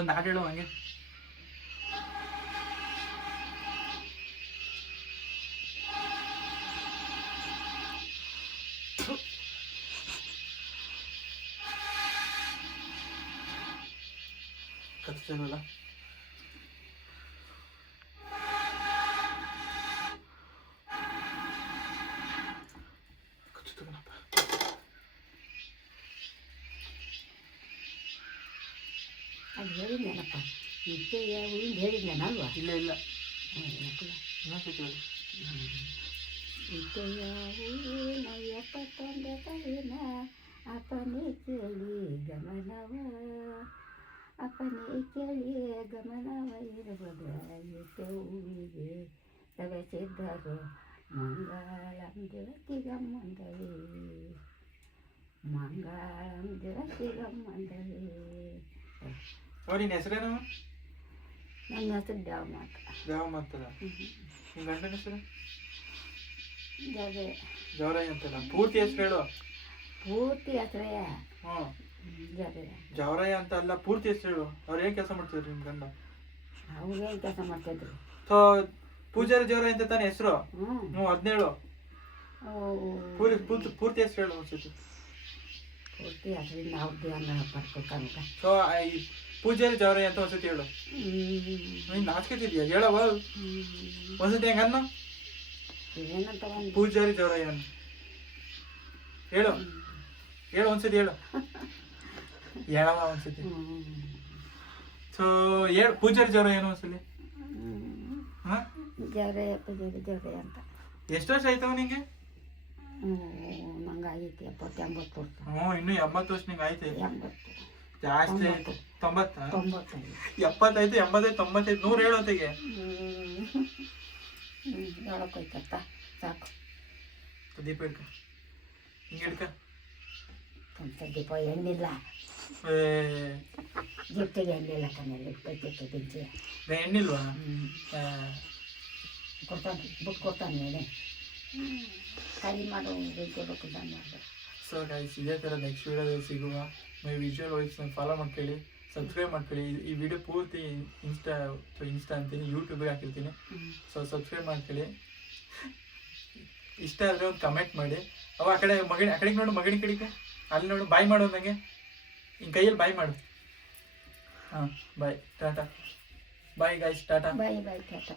ಒಂದು ಹಾಡು ಹೇಳು ಹಂಗೆ. ಕಚ್ತೇನಲ್ಲ ಅದು ಹೇಳಿದ್ನೇನಪ್ಪ ನಿತ್ಯ ಉಳಿದು ಹೇಳಿದ್ನೇನಲ್ವಾ? ಇಲ್ಲ ಇಲ್ಲ ಇನ್ನೊಂದ್ಸತಿ ಹೇಳಿ. ನಯ್ಯಪ್ಪ ತಂದೆ ಕೈನ ಅಪ್ಪನೇ ಕೇಳಿ ಗಮನವ ಅಪ್ಪನೇ ಕೇಳಿ ಗಮನವ ಇರಬಹುದು ಹೂವಿಗೆ ತವಸಿದ್ದರು ಮಂಗಳಂ ದೇವತಿಗಮ್ಮಂದವೇ ಮಂಗಳಂ ದೇವತಿಗಮ್ಮಂದವೇ. ನಿನ್ನ ಹೆಸರೇನು? ನನ್ನ ಹೆಸರು ದೇವಮಾತ. ದೇವಮಾತಲ್ಲ. ನಿಮ್ಮ ಗಂಡನ ಹೆಸರು? ಜವರಯ್ಯ. ಜವರಯ್ಯ ಅಂತಲ್ಲ. ಪೂರ್ತಿ ಹೆಸರು ಹೇಳು. ಪೂರ್ತಿ ಹೆಸರಯ್ಯ. ಹ್ಞೂ ಜವರಯ್ಯ. ಜವರಯ್ಯ ಅಂತ ಅಲ್ಲ, ಪೂರ್ತಿ ಹೆಸರು ಹೇಳು. ಅವ್ರು ಏನು ಕೆಲಸ ಮಾಡ್ತಿದ್ರು ನಿಮ್ಮ ಗಂಡ? ಅವ್ರು ಏನು ಕೆಲಸ ಮಾಡ್ತಿದ್ರು? ಪೂಜಾರಿ ಜವರಯ್ಯ ಅಂತ ತಾನೇ ಹೆಸರು? ಹ್ಞೂ ಅದನ್ನ ಹೇಳು. ಪೂರ್ತಿ ಹೆಸರು ಹೇಳು ಒಂದ್ಸತಿ. ಪೂರ್ತಿ ಹೆಸರಿಂದ ಅವ್ರದ್ದು ಹಂಗ ಬರ್ಬೇಕಂತ. ಪೂಜಾರಿ ಜವರಯ್ಯ ಅಂತ ಒಂದ್ಸತಿ ಹೇಳು. ನೀನು ನಾಚ್ಕೊತಿದ್ಯಾ? ಹೇಳವ ಒಂದ್ಸತಿ ಹೆಂಗನ್ನ? ಏನಂತ ಒಂದು ಪೂಜಾರಿ ಜವರಯ್ಯ ಹೇಳು. ಹೇಳು ಒಂದ್ಸತಿ ಹೇಳು. ಹೇಳವ ಒಂದ್ಸತಿ. ಹೇಳು ಪೂಜಾರಿ ಜವರಯ್ಯ ಏನೋ ಒಂದ್ಸಲಿ. ಜವರಯ್ಯ ಪೂಜಾರಿ ಜವರಯ್ಯ ಅಂತ. ಎಷ್ಟು ವರ್ಷ ಆಯ್ತವ ನಿಂಗೆ? ನಂಗೆ ಆಗೈತಿ 70-80 ವರ್ಷ. ಇನ್ನೂ 80 ವರ್ಷ ನಿಂಗೆ ಆಯ್ತು? 80 ಜಾಸ್ತಿ ಆಯ್ತು. 90? 95 75 85 95 100 ಹೇಳು ಹೊತ್ತಿಗೆ. ಹೇಳಕ್ಕೋಯ್ತತ್ತ ಸಾಕು. ದೀಪ ಹಿಡ್ಕ, ಹಿಂಗೆ ಹಿಡ್ಕ. ದೀಪ ಎಣ್ಣಿಲ್ಲ, ಗಿಫ್ಟಿಗೆ ಎಣ್ಣಿಲ್ಲ ಕಣ್ಣಲ್ಲಿ ಇಟ್ಕೊಯ್ತಿತ್ತು ಬಿಂಚಿ. ಎಣ್ಣಿಲ್ವಾ? ಕೊಡ್ತಾನೆ, ಬುಕ್ ಕೊಡ್ತಾನೆ ಹೇಳಿ. ಕೈ ಮಾಡೋ ಕೊಡೋಕೆ ಮಾಡಿದೆ. ಸೊ ಗೈಸ್, ಇದೇ ಥರ ನೆಕ್ಸ್ಟ್ ವೀಡಿಯೋದಲ್ಲಿ ಸಿಗುವ. ಮೈ ವಿಜುವಲ್ ವಾಯ್ಸ್ ಫಾಲೋ ಮಾಡ್ಕೊಳ್ಳಿ, ಸಬ್ಸ್ಕ್ರೈಬ್ ಮಾಡ್ಕೊಳ್ಳಿ. ಈ ವಿಡಿಯೋ ಪೂರ್ತಿ ಇನ್ಸ್ಟಾ ಅಂತೀನಿ, ಯೂಟ್ಯೂಬಿಗೆ ಹಾಕಿರ್ತೀನಿ. ಸೊ ಸಬ್ಸ್ಕ್ರೈಬ್ ಮಾಡ್ಕೊಳ್ಳಿ. ಇಷ್ಟ ಆದರೆ ಒಂದು ಕಮೆಂಟ್ ಮಾಡಿ. ಅವ ಆ ಕಡೆಗೆ ನೋಡು, ಮಗನ ಕಡೆಗೆ ಅಲ್ಲಿ ನೋಡು. ಬಾಯ್ ಮಾಡು ನನಗೆ, ಹಿಂಗೆ ಕೈಯಲ್ಲಿ ಬಾಯ್ ಮಾಡು. ಹಾಂ bye, tata. Bye guys, tata. Bye bye Tata.